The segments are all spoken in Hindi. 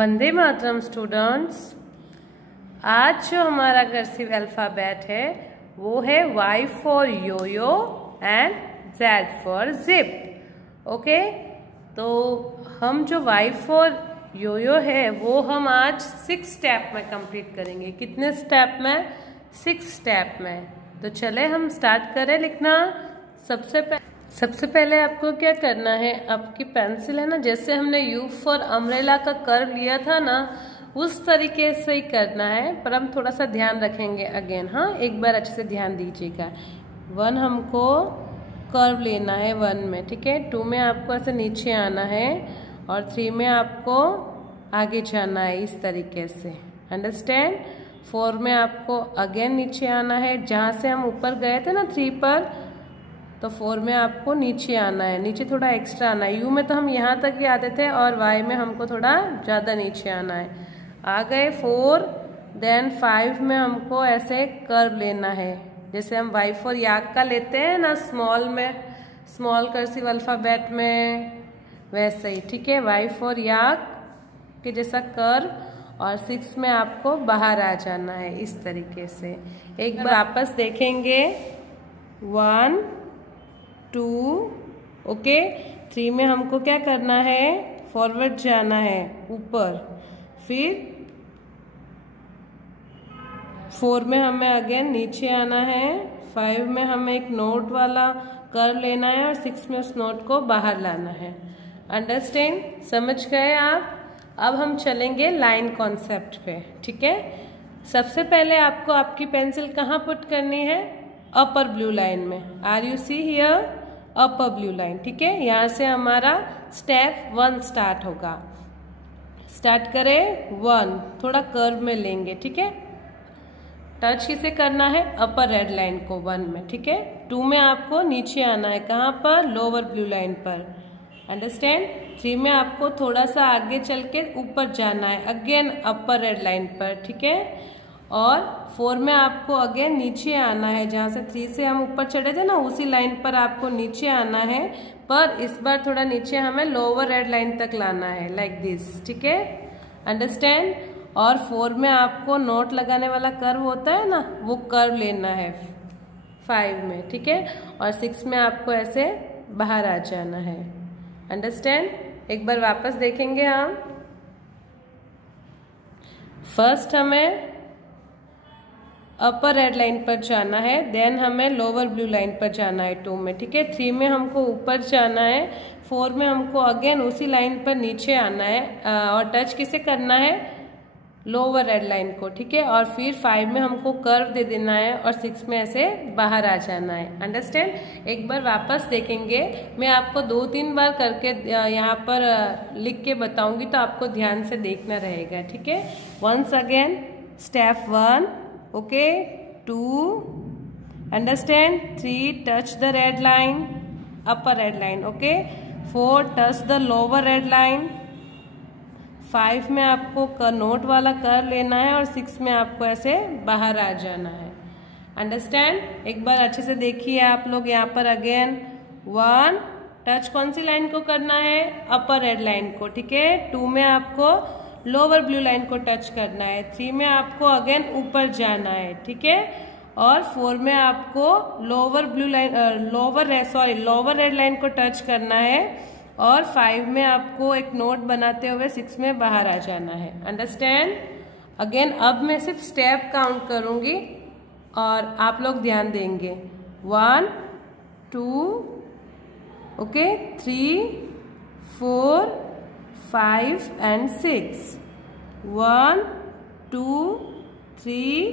वंदे मातरम स्टूडेंट्स। आज जो हमारा कर्सिव अल्फ़ाबेट है वो है Y for yoyo and Z for zip. Okay, तो हम जो Y फॉर योयो है वो हम आज 6 स्टेप में कंप्लीट करेंगे। कितने स्टेप में? 6 स्टेप में। तो चले हम स्टार्ट करें लिखना। सबसे पहले आपको क्या करना है, आपकी पेंसिल है ना, जैसे हमने U फॉर अम्ब्रेला का कर्व लिया था ना, उस तरीके से ही करना है, पर हम थोड़ा सा ध्यान रखेंगे अगेन। हाँ, एक बार अच्छे से ध्यान दीजिएगा। 1 हमको कर्व लेना है 1 में, ठीक है। 2 में आपको ऐसे नीचे आना है और 3 में आपको आगे जाना है इस तरीके से, अंडरस्टैंड। 4 में आपको अगेन नीचे आना है, जहाँ से हम ऊपर गए थे ना 3 पर, तो 4 में आपको नीचे आना है, नीचे थोड़ा एक्स्ट्रा आना है। U में तो हम यहाँ तक ही आते थे और Y में हमको थोड़ा ज़्यादा नीचे आना है। आ गए 4, देन 5 में हमको ऐसे कर्व लेना है, जैसे हम Y फॉर याक का लेते हैं ना स्मॉल में, स्मॉल कर्सिव अल्फ़ाबेट में, वैसे ही, ठीक है। Y फॉर याक के जैसा कर्व, और 6 में आपको बाहर आ जाना है इस तरीके से। एक बार वापस देखेंगे, 1 2, ओके। 3 में हमको क्या करना है, फॉरवर्ड जाना है ऊपर, फिर 4 में हमें अगेन नीचे आना है, 5 में हमें एक नोट वाला कर्व लेना है और 6 में उस नोट को बाहर लाना है। अंडरस्टैंड? समझ गए आप? अब हम चलेंगे लाइन कॉन्सेप्ट पे, ठीक है। सबसे पहले आपको आपकी पेंसिल कहाँ पुट करनी है? अपर ब्लू लाइन में। Are you see here? Upper blue line, ठीक है। यहाँ से हमारा स्टेप 1 स्टार्ट होगा। स्टार्ट करें 1, थोड़ा कर्व में लेंगे, ठीक है। टच किसे करना है? अपर रेड लाइन को 1 में, ठीक है। 2 में आपको नीचे आना है, कहाँ पर? लोअर ब्लू लाइन पर, अंडरस्टैंड। 3 में आपको थोड़ा सा आगे चल के ऊपर जाना है, अगेन अपर रेड लाइन पर, ठीक है। और 4 में आपको अगेन नीचे आना है, जहाँ से 3 से हम ऊपर चढ़े थे ना, उसी लाइन पर आपको नीचे आना है, पर इस बार थोड़ा नीचे हमें लोअर रेड लाइन तक लाना है, लाइक दिस, ठीक है, अंडरस्टैंड। और 4 में आपको नोट लगाने वाला कर्व होता है ना, वो कर्व लेना है 5 में, ठीक है। और 6 में आपको ऐसे बाहर आ जाना है, अंडरस्टैंड। एक बार वापस देखेंगे हम। फर्स्ट हमें अपर रेड लाइन पर जाना है, देन हमें लोअर ब्लू लाइन पर जाना है 2 में, ठीक है। 3 में हमको ऊपर जाना है, 4 में हमको अगेन उसी लाइन पर नीचे आना है, और टच किसे करना है? लोअर रेड लाइन को, ठीक है। और फिर 5 में हमको कर्व दे देना है और 6 में ऐसे बाहर आ जाना है, अंडरस्टैंड। एक बार वापस देखेंगे, मैं आपको 2-3 बार करके यहाँ पर लिख के बताऊंगी, तो आपको ध्यान से देखना रहेगा, ठीक है। Once again, step 1, okay. 2, understand. 3, touch the red line, upper red line, okay. 4, touch the lower red line. 5 में आपको नोट वाला कर्व लेना है और 6 में आपको ऐसे बाहर आ जाना है, अंडरस्टैंड। एक बार अच्छे से देखिए आप लोग यहाँ पर अगेन। 1, टच कौन सी लाइन को करना है? अपर रेड लाइन को, ठीक है। 2 में आपको लोअर ब्लू लाइन को टच करना है, 3 में आपको अगेन ऊपर जाना है, ठीक है। और 4 में आपको लोअर रेड लाइन को टच करना है, और 5 में आपको एक नोट बनाते हुए 6 में बाहर आ जाना है, अंडरस्टैंड। अगेन अब मैं सिर्फ स्टेप काउंट करूंगी और आप लोग ध्यान देंगे। 1 2, okay, 3 4 5 and 6। 1 2 3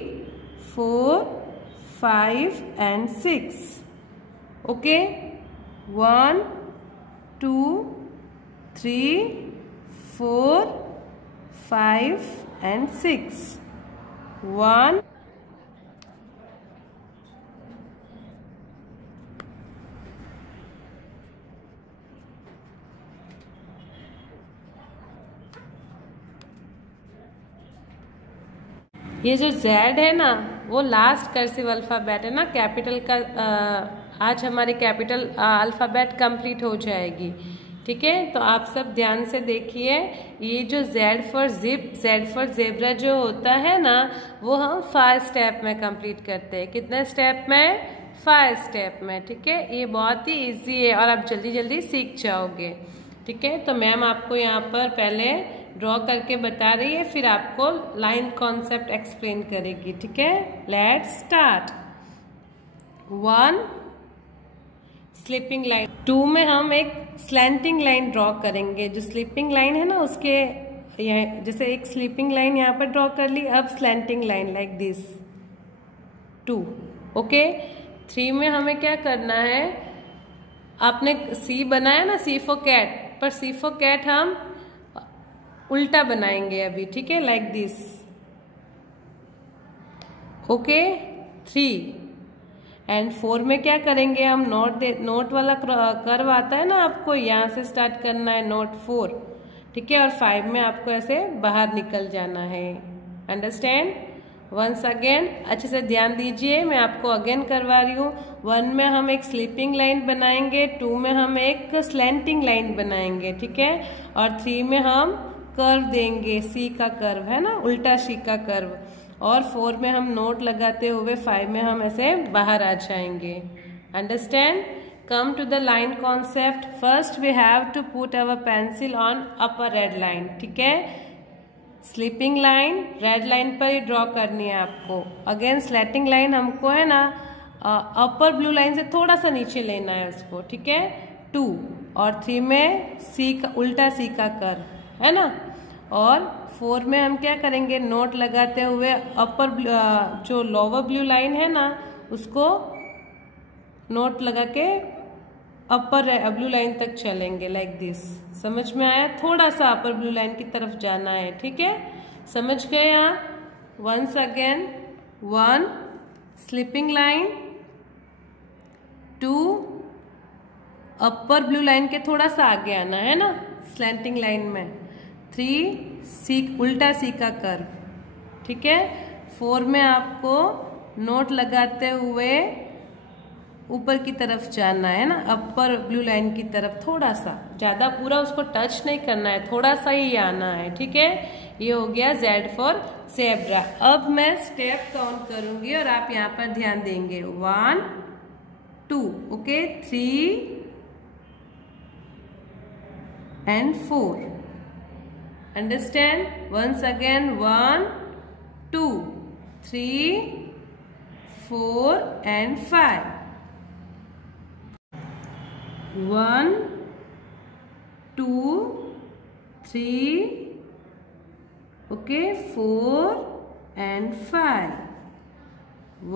4 5 and 6, okay. 1 2 3 4 5 and 6। 1 ये जो Z है ना, वो लास्ट कर्सिव अल्फ़ाबेट है ना, कैपिटल का। आज हमारी कैपिटल अल्फ़ाबेट कंप्लीट हो जाएगी, ठीक है, तो आप सब ध्यान से देखिए। ये जो Z for zip, Z for zebra जो होता है ना, वो हम 5 स्टेप में कंप्लीट करते हैं। कितने स्टेप में? 5 स्टेप में। ठीक है, ये बहुत ही इजी है और आप जल्दी जल्दी सीख जाओगे। ठीक है, तो मैम आपको यहाँ पर पहले ड्रॉ करके बता रही है, फिर आपको लाइन कॉन्सेप्ट एक्सप्लेन करेगी। ठीक है, लेट्स स्टार्ट। 1 स्लीपिंग लाइन, 2 में हम एक स्लैंटिंग लाइन ड्रॉ करेंगे। जो स्लीपिंग लाइन है ना, उसके यहाँ जैसे एक स्लीपिंग लाइन यहाँ पर ड्रॉ कर ली, अब slanting line like this 2। Okay, 3 में हमें क्या करना है, आपने C बनाया ना, C फॉर कैट, पर C फॉर कैट हम उल्टा बनाएंगे अभी। ठीक है, लाइक दिस। ओके, 3 एंड 4 में क्या करेंगे हम, नोट वाला कर्व आता है ना, आपको यहाँ से स्टार्ट करना है, नोट 4। ठीक है, और 5 में आपको ऐसे बाहर निकल जाना है। अंडरस्टैंड? वंस अगेन अच्छे से ध्यान दीजिए, मैं आपको अगेन करवा रही हूँ। 1 में हम एक स्लीपिंग लाइन बनाएंगे, 2 में हम एक स्लैंटिंग लाइन बनाएंगे। ठीक है, और 3 में हम कर्व देंगे, C का कर्व है ना, उल्टा C का कर्व, और 4 में हम नोट लगाते हुए 5 में हम ऐसे बाहर आ जाएंगे। Understand? Come to the line concept. First we have to put our pencil on upper red line. ठीक है, स्लीपिंग लाइन रेड लाइन पर ही ड्रॉ करनी है आपको। अगेन स्लैटिंग लाइन हमको है ना अपर ब्लू लाइन से थोड़ा सा नीचे लेना है उसको। ठीक है, 2 और 3 में C का उल्टा C का कर्व है ना, और 4 में हम क्या करेंगे, नोट लगाते हुए अपर जो लोअर ब्लू लाइन है ना, उसको नोट लगा के अपर ब्लू लाइन तक चलेंगे लाइक दिस। समझ में आया? थोड़ा सा अपर ब्लू लाइन की तरफ जाना है। ठीक है, समझ गए आप? वंस अगेन 1 स्लीपिंग लाइन, 2 अपर ब्लू लाइन के थोड़ा सा आगे आना है ना स्लैंटिंग लाइन में, 3 C उल्टा C का कर्व। ठीक है, 4 में आपको नोट लगाते हुए ऊपर की तरफ जाना है ना, अपर ब्लू लाइन की तरफ, थोड़ा सा, ज्यादा पूरा उसको टच नहीं करना है, थोड़ा सा ही आना है। ठीक है, ये हो गया Z फॉर ज़ेब्रा। अब मैं स्टेप काउंट करूंगी और आप यहाँ पर ध्यान देंगे। 1 2, okay, 3 and 4. Understand? Once again, 1 2 3 4 and 5. 1 2 3, okay, 4 and 5.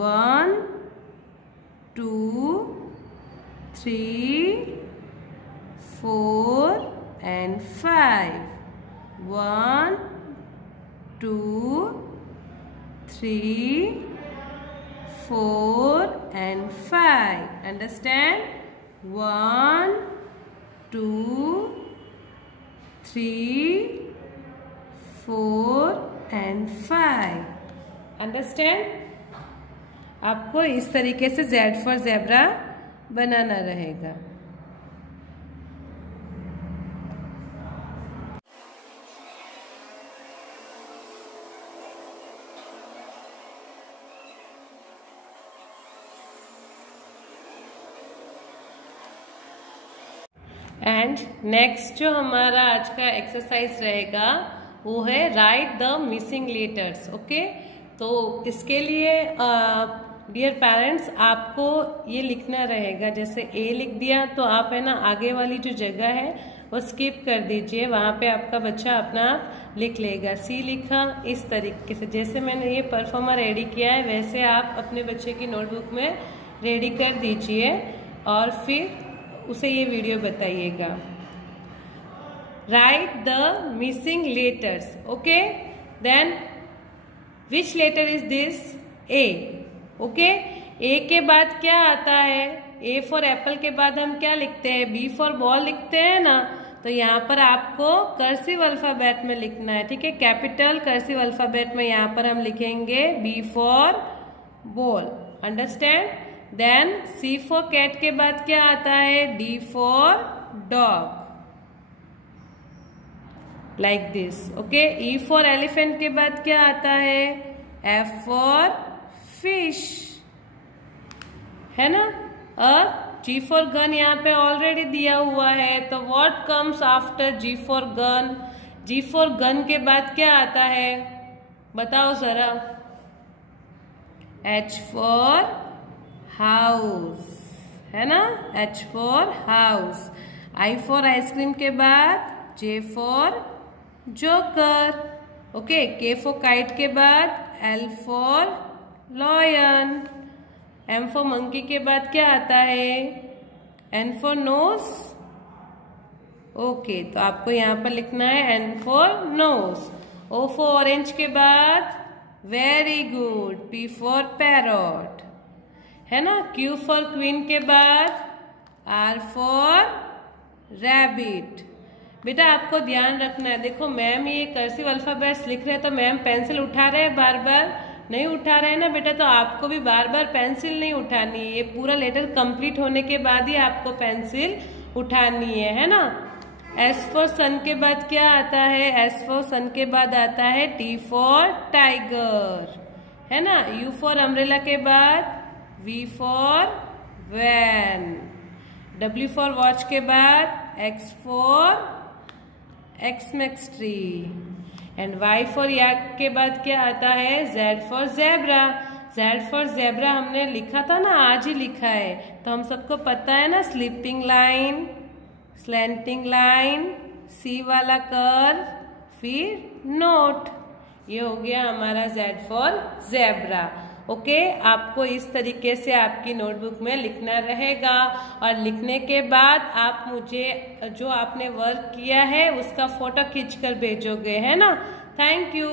1 2 3 4 and 5. 1 2 3 4 and 5. Understand? 1 2 3 4 and 5. Understand? आपको इस तरीके से Z फॉर ज़ेब्रा बनाना रहेगा। एंड नेक्स्ट जो हमारा आज का एक्सरसाइज रहेगा वो है right the missing letters. Okay, तो इसके लिए डियर पेरेंट्स आपको ये लिखना रहेगा। जैसे ए लिख दिया तो आप है ना आगे वाली जो जगह है वो स्किप कर दीजिए, वहाँ पे आपका बच्चा अपना लिख लेगा। सी लिखा इस तरीके से, जैसे मैंने ये परफॉर्मर रेडी किया है वैसे आप अपने बच्चे की नोटबुक में रेडी कर दीजिए और फिर उसे ये वीडियो बताइएगा। Write the missing letters. Okay, then which letter is this? A. Okay, A के बाद क्या आता है? ए फॉर एप्पल के बाद हम क्या लिखते हैं? बी फॉर बॉल लिखते हैं ना, तो यहाँ पर आपको कर्सिव अल्फाबेट में लिखना है। ठीक है, कैपिटल कर्सिव अल्फाबेट में यहाँ पर हम लिखेंगे B for ball. Understand? Then C for cat के बाद क्या आता है? D for dog. Like this. Okay, E for elephant के बाद क्या आता है? एफ फॉर फिश, है ना। और जी फॉर गन यहाँ पे ऑलरेडी दिया हुआ है, तो what comes after G for gun? G for gun के बाद क्या आता है बताओ जरा? एच फॉर हाउस, है ना, H for house. I for ice cream के बाद J for joker. Okay, K for kite के बाद L for lion. M for monkey के बाद क्या आता है? N for knows. ओके, तो आपको यहाँ पर लिखना है N for nose. O for orange के बाद very good, P for parrot, है ना। क्यू फॉर क्वीन के बाद आर फॉर रैबिट। बेटा आपको ध्यान रखना है, देखो मैम ये कर्सिव अल्फाबेट्स लिख रहे हैं तो मैम पेंसिल उठा रहे हैं, बार बार नहीं उठा रहे हैं ना बेटा, तो आपको भी बार बार पेंसिल नहीं उठानी है। ये पूरा लेटर कंप्लीट होने के बाद ही आपको पेंसिल उठानी है ना। एस फॉर सन के बाद क्या आता है? एस फॉर सन के बाद आता है टी फॉर टाइगर, है ना। यू फॉर अम्ब्रेला के बाद V for van. W for watch के बाद X for Xmas tree. And Y for yak के बाद क्या आता है? Z for zebra. Z for zebra हमने लिखा था ना, आज ही लिखा है, तो हम सबको पता है ना, स्लीपिंग लाइन, स्लैंटिंग लाइन, सी वाला कर्व, फिर नोट। ये हो गया हमारा जेड फॉर जेब्रा। ओके, आपको इस तरीके से आपकी नोटबुक में लिखना रहेगा और लिखने के बाद आप मुझे जो आपने वर्क किया है उसका फोटो खींच कर भेजोगे, है ना। Thank you.